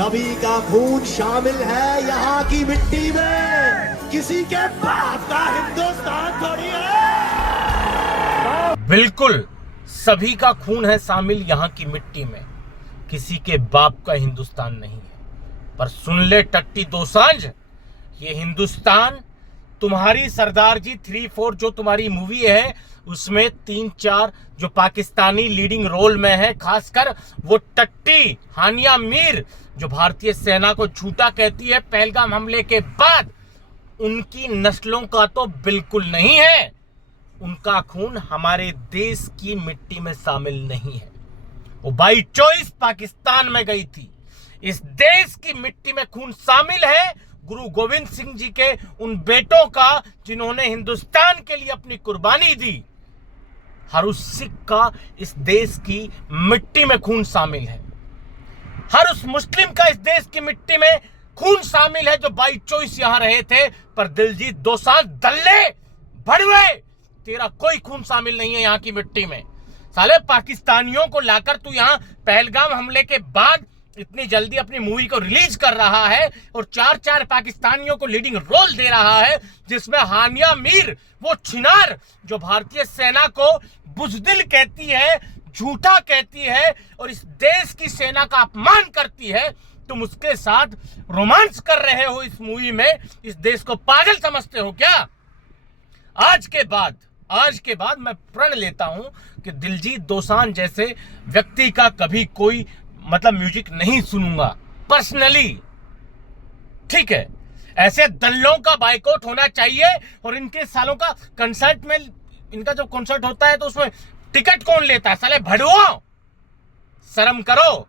सभी का खून शामिल है यहाँ की मिट्टी में, किसी के बाप का हिंदुस्तान थोड़ी है। बिल्कुल, सभी का खून है शामिल यहाँ की मिट्टी में, किसी के बाप का हिंदुस्तान नहीं है। पर सुन ले टट्टी दोसांझ, ये हिंदुस्तान तुम्हारी सरदार जी 3-4 जो तुम्हारी मूवी है उसमें 3-4 जो पाकिस्तानी लीडिंग रोल में है, खासकर वो टट्टी हानिया मीर जो भारतीय सेना को झूठा कहती है पहलगाम हमले के बाद, उनकी नस्लों का तो बिल्कुल नहीं है। उनका खून हमारे देश की मिट्टी में शामिल नहीं है। वो बाई चॉइस पाकिस्तान में गई थी। इस देश की मिट्टी में खून शामिल है गुरु गोविंद सिंह जी के उन बेटों का जिन्होंने हिंदुस्तान के लिए अपनी कुर्बानी दी। हर उस सिख का इस देश की मिट्टी में खून शामिल है। हर उस मुस्लिम का इस देश की मिट्टी में खून शामिल है जो बाई चॉइस यहां रहे थे। पर दिलजीत दोसांझ दल्ले भड़वे, तेरा कोई खून शामिल नहीं है यहाँ की मिट्टी में। साले पाकिस्तानियों को लाकर तू यहाँ पहलगाम हमले के बाद इतनी जल्दी अपनी मूवी को रिलीज कर रहा है और 4-4 पाकिस्तानियों को लीडिंग रोल दे रहा है, जिसमें हानिया मीर वो छिनार जो भारतीय सेना को बुजदिल कहती है, झूठा कहती है और इस देश की सेना का अपमान करती है, तुम उसके साथ रोमांस कर रहे हो इस मूवी में। इस देश को पागल समझते हो क्या? आज के बाद मैं प्रण लेता हूं कि दिलजीत दोसांझ जैसे व्यक्ति का कभी कोई म्यूजिक नहीं सुनूंगा पर्सनली। ठीक है, ऐसे दल्लों का बाइकआउट होना चाहिए। और इनके सालों का कंसर्ट में, इनका जब कॉन्सर्ट होता है तो उसमें टिकट कौन लेता है? साले भड़ुओ, शर्म करो।